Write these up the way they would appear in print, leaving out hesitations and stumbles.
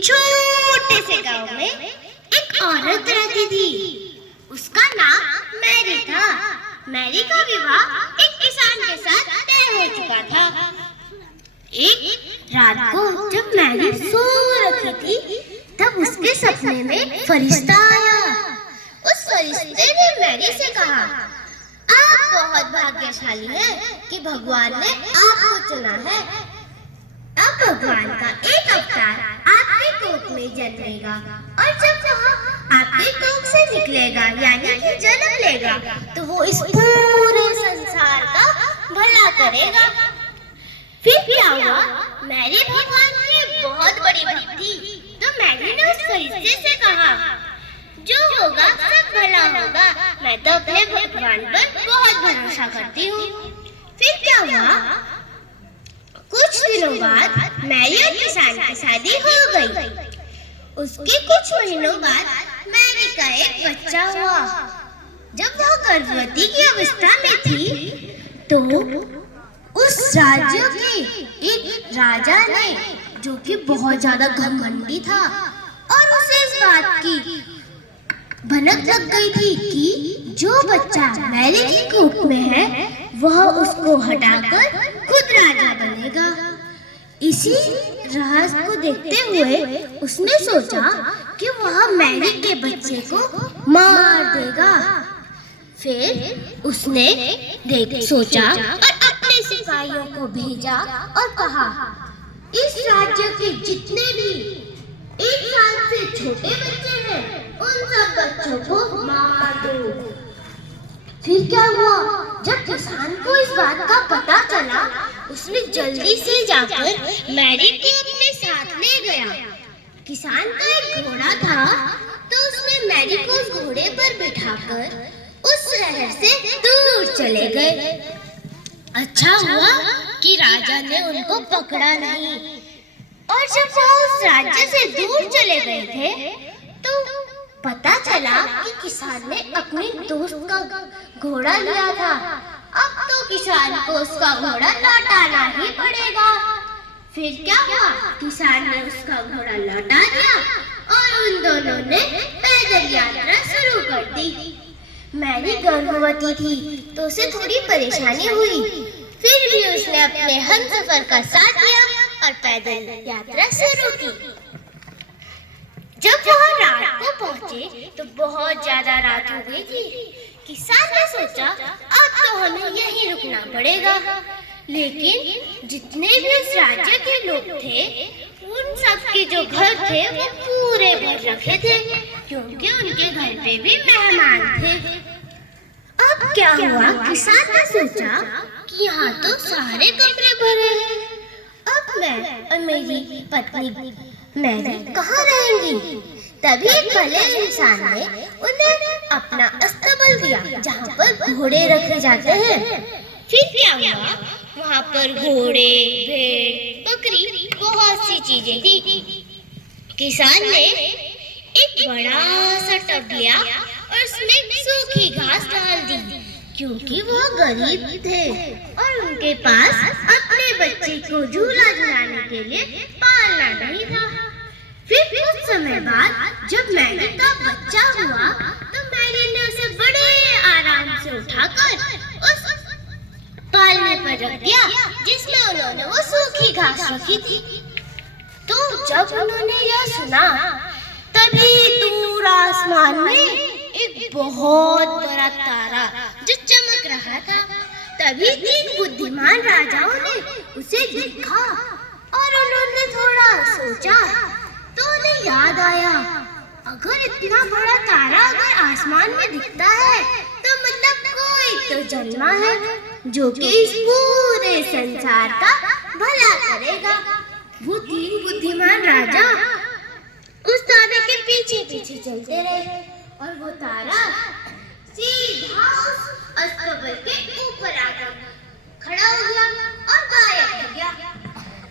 एक छोटे से गांव में एक औरत रहती थी। उसका नाम मैरी था। मैरी का विवाह एक किसान के साथ तय हो चुका था। एक रात को जब मैरी सो रखी थी, तब उसके सपने में फरिश्ता आया। उस फरिश्ते ने मैरी से कहा, आप बहुत भाग्यशाली हैं कि भगवान ने आपको चुना है। अब भगवान का एक अवतार आपके कोख में जन्मेगा और जब वह आपके कोख से निकलेगा यानी कि जन्म लेगा, तो वो इस पूरे संसार का भला करेगा। फिर क्या हुआ? मैरी भगवान की बहुत बड़ी भक्त थी, तो मैरी ने उस फरिश्ते से कहा, जो होगा सब भला होगा। मैं तो अपने भगवान पर बहुत भरोसा करती हूँ। फिर क्या हुआ? कुछ दिनों बाद मैरी और किसान की शादी हो गई। उसके कुछ महीनों बाद मैरी का एक बच्चा हुआ। जब वह गर्भवती की अवस्था में थी, तो उस राज्य के एक राजा ने, जो कि बहुत ज्यादा घमंडी था, और उसे इस बात की भनक लग गई थी कि जो बच्चा मैरी की कोख में है, वह उसको हटाकर खुद राजा बनेगा। इसी रहस्य को देखते हुए उसने सोचा कि वह मैरी के बच्चे को मार देगा। फिर उसने सोचा और अपने सिपाहियों को भेजा और कहा, इस राज्य के जितने भी 1 साल से छोटे बच्चे हैं, उन सब बच्चों को मार दो। फिर क्या हुआ? जब किसान को इस बात का पता चला, उसने जल्दी से जाकर मैरी को अपने साथ ले गया। किसान का एक घोड़ा था, तो उसने मैरी को उस घोड़े पर बिठाकर उस शहर से दूर चले गए। अच्छा हुआ कि राजा ने उनको पकड़ा नहीं। और जब वह उस राज्य से दूर चले गए थे, तो पता चला कि किसान ने अपने दोस्त का घोड़ा लिया था। अब तो किसान को उसका घोड़ा लौटाना ही पड़ेगा। फिर क्या हुआ? किसान ने उसका घोड़ा लौटा दिया और उन दोनों ने पैदल यात्रा शुरू कर दी। मैरी गर्भवती थी, तो उसे थोड़ी परेशानी हुई। फिर भी उसने अपने हमसफर का साथ दिया और पैदल यात्रा शुरू की। जब वह रात को पहुंचे, तो बहुत ज्यादा रात हो गई थी। किसान ने सोचा, अब तो हमें यहीं रुकना पड़ेगा। लेकिन जितने भी उस राज्य के लोग थे, उन सब के जो घर थे वो पूरे भर रखे थे, क्योंकि उनके घर पे भी मेहमान थे। अब क्या हुआ? किसान ने सोचा कि यहाँ तो सारे कमरे भरे हैं, अब मैं और मेरी पत्नी मैरी कहाँ रहेंगी? तभी एक भले इंसान ने उन्हें अपना अस्तबल दिया, जहाँ पर घोड़े रखे जाते हैं। फिर क्या हुआ? वहाँ पर घोड़े, भेड़, बकरी, बहुत सी चीजें थी। किसान ने एक बड़ा सा टब लिया और उसमें सूखी घास डाल दी, क्योंकि वह गरीब थे और उनके पास अपने बच्चे को झूला झुलाने के लिए पालना नहीं था। फिर कुछ समय बाद जब मैरी का बच्चा हुआ, तो मैरी ने उसे बड़े आराम से उठाकर उस पालने पर रख दिया, जिसमें उन्होंने वो सूखी घास रखी थी। तो जब उन्होंने यह सुना, तभी दूर आसमान में एक बहुत बड़ा तारा जो चमक रहा था। तभी 3 बुद्धिमान राजाओं ने उसे देखा और उन्होंने थोड़ा सोचा, तो उन्हें याद आया, अगर इतना बड़ा तारा अगर आसमान में दिखता है, तो मतलब कोई तो जन्मा है जो कि इस पूरे संसार का भला करेगा। वो 3 बुद्धिमान राजा उस तारे के पीछे पीछे चलते रहे और वो तारा सीधा उस अस्तबल के ऊपर आकर खड़ा हो गया और गायब हो गया।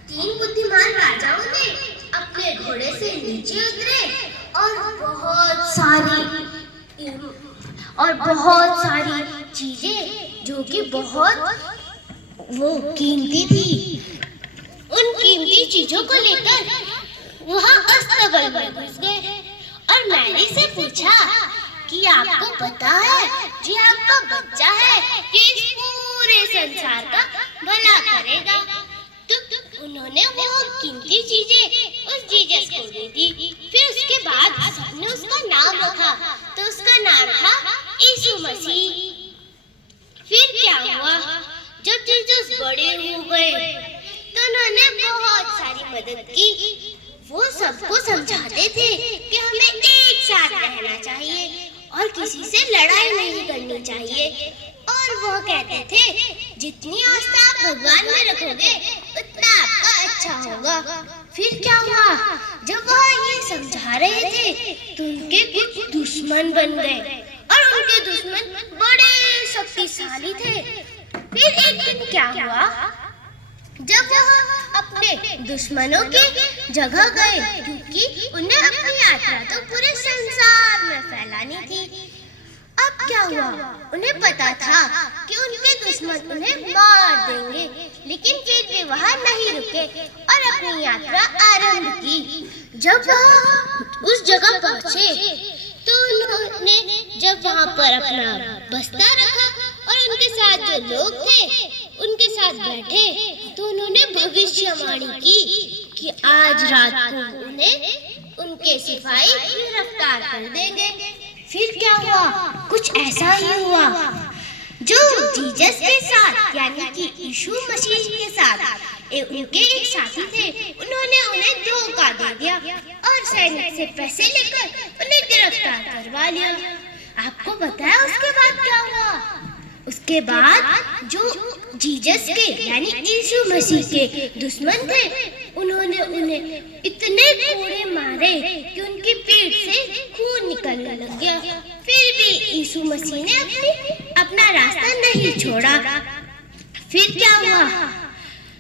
3 बुद्धिमान राजाओं ने अपने घोड़े से नीचे उतरे और बहुत सारी चीजें जो कि बहुत वो कीमती थी, उन कीमती चीजों को लेकर वहाँ अस्तबल में घुस गए और मैरी से पूछा कि आपको पता है जी आपका बच्चा है कि इस पूरे संसार का भला करेगा। तो उन्होंने वो कीमती चीजें उस जीसस को दे दी। फिर उसके बाद सबने उसका नाम रखा, तो उसका नाम था यीशु मसीह। फिर क्या हुआ, जब जीसस बड़े हो गए तो उन्होंने बहुत सारी मदद की। वो सबको समझाते थे कि हमें एक साथ रहना चाहिए और किसी से लड़ाई नहीं करनी चाहिए। और वो कहते थे जितनी आस्था आप भगवान में रखोगे उतना आपका अच्छा होगा। फिर क्या हुआ, जब वह ये समझा रहे थे तो उनके कुछ दुश्मन बन गए और उनके दुश्मन बड़े शक्तिशाली थे। फिर एक दिन क्या हुआ, जब वह अपने दुश्मनों की जगह गए, क्योंकि उन्हें अपनी यात्रा तो पूरे संसार में फैलानी थी। अब क्या हुआ, उन्हें पता था कि उनके दुश्मन उन्हें मार देंगे, लेकिन फिर भी वह नहीं रुके और अपनी यात्रा आरंभ की। जब वह उस जगह पहुंचे तो उन्होंने जब वहां पर अपना बस्ता रखा और उनके साथ जो लोग थे उनके साथ बैठे, तो उन्होंने भविष्यवाणी की कि आज रात को उन्हें उनके सिपाही गिरफ्तार कर देंगे। फिर क्या हुआ, कुछ ऐसा ही हुआ। जो जीसस के साथ यानी कि यीशु मसीह के साथ उनके एक साथी थे, उन्होंने उन्हें धोखा दे दिया और सैनिक से पैसे लेकर उन्हें गिरफ्तार करवा लिया। आपको पता है उसके बाद क्या हुआ? उसके बाद जो जीसस के यानी यीशु मसीह के दुश्मन थे, उन्होंने उन्हें इतने कोड़े मारे कि उनकी पीठ से खून निकलने लग गया। फिर भी यीशु मसीह ने अपना रास्ता नहीं छोड़ा। फिर क्या हुआ,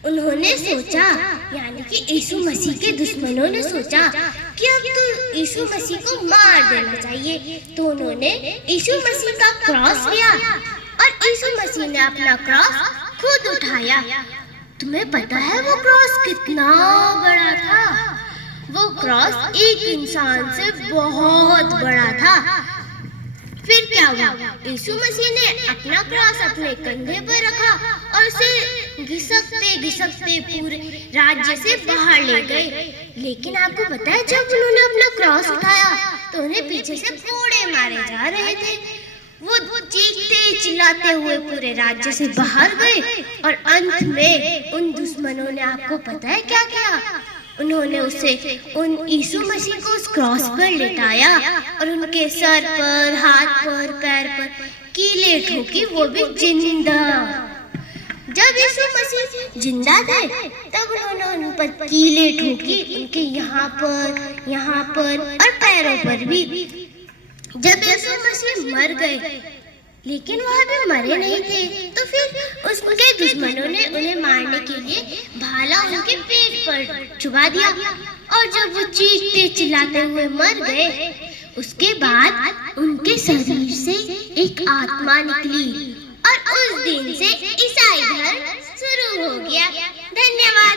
उन्होंने सोचा यानी कि यीशु मसीह के दुश्मनों ने सोचा कि अब तो यीशु मसीह को मार देना चाहिए। तो उन्होंने यीशु मसीह का क्रॉस लिया और यीशु मसीह ने अपना क्रॉस खुद उठाया। तुम्हें पता है वो क्रॉस कितना बड़ा था? वो क्रॉस एक इंसान से बहुत बड़ा था। फिर क्या हुआ, यीशु मसीह ने अपना क्रॉस अपने कंधे पर रखा और उसे घिसकते घिसकते पूरे राज्य से बाहर ले गए। लेकिन आपको पता है जब उन्होंने अपना क्रॉस उठाया तो उन्हें पीछे से कोड़े मारे जा रहे थे। वो चीखते चिल्लाते हुए पूरे राज्य से बाहर गए और अंत में उन दुश्मनों ने, आपको पता है क्या किया? उन्होंने उन यीशु मसीह को उस क्रॉस पर लेटाया और उनके सर पर, हाथ पर, पैर पर कीले ठोकी, वो भी जिंदा। जब यीशु मसीह जिंदा थे तब उन्होंने उन पर कीले ठोकी, उनके यहाँ पर और पैरों पर भी। जब यीशु मसीह मर गए लेकिन वह भी मरे नहीं थे, तो फिर उसके दुश्मनों ने उन्हें मारने के लिए भाला उनके पेट पर चुभा दिया और जब वो चीखते चिल्लाते हुए मर गए, उसके बाद उनके शरीर से एक आत्मा निकली और उस दिन से ईसाई धर्म शुरू हो गया। धन्यवाद।